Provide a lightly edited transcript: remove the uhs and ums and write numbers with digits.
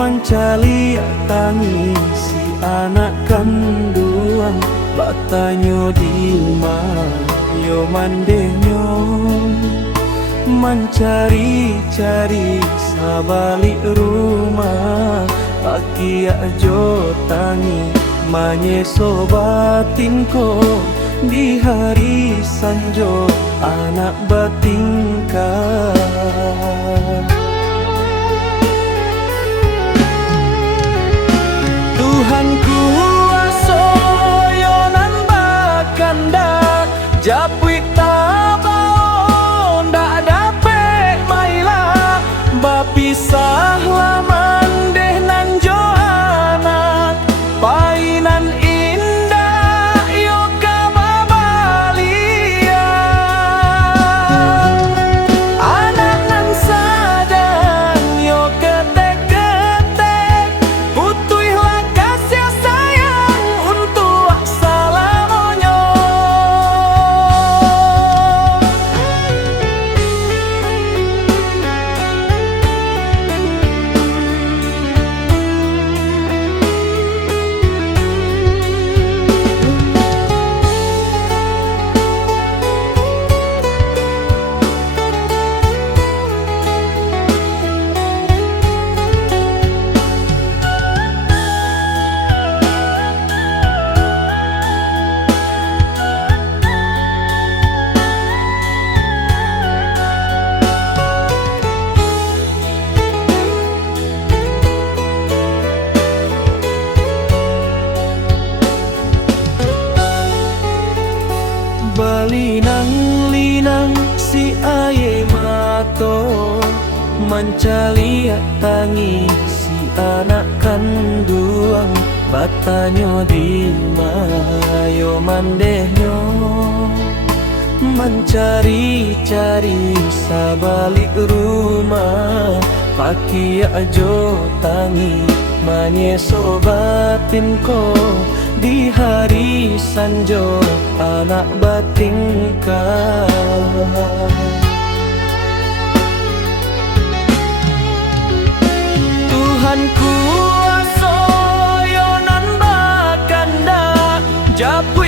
Mencali tangisi anak kanduang, batanyo di yo mandenyo. Mencari-cari sabalik rumah, pakai ajo tangi manyeso batinko. Di hari sanjo anak batingkah. Tuhan kuasa yonan bakanda, japui tabao ndak dapet maila, bapisah laman deh nan jo anak, painan indah yo kababalia. Anak nan sadang yo ketek-ketek, putuilah kasih sayang untuk salamonyo. Balinang-linang si aye mato, mencali tangi si anak kanduang, batanyo di yo mandehnya. Mencari-cari sabalik rumah, pakai ajo tangi manyeso batinko. Di hari sanjo anak batingkah. Tuhan kuasa yonan bakanda, japu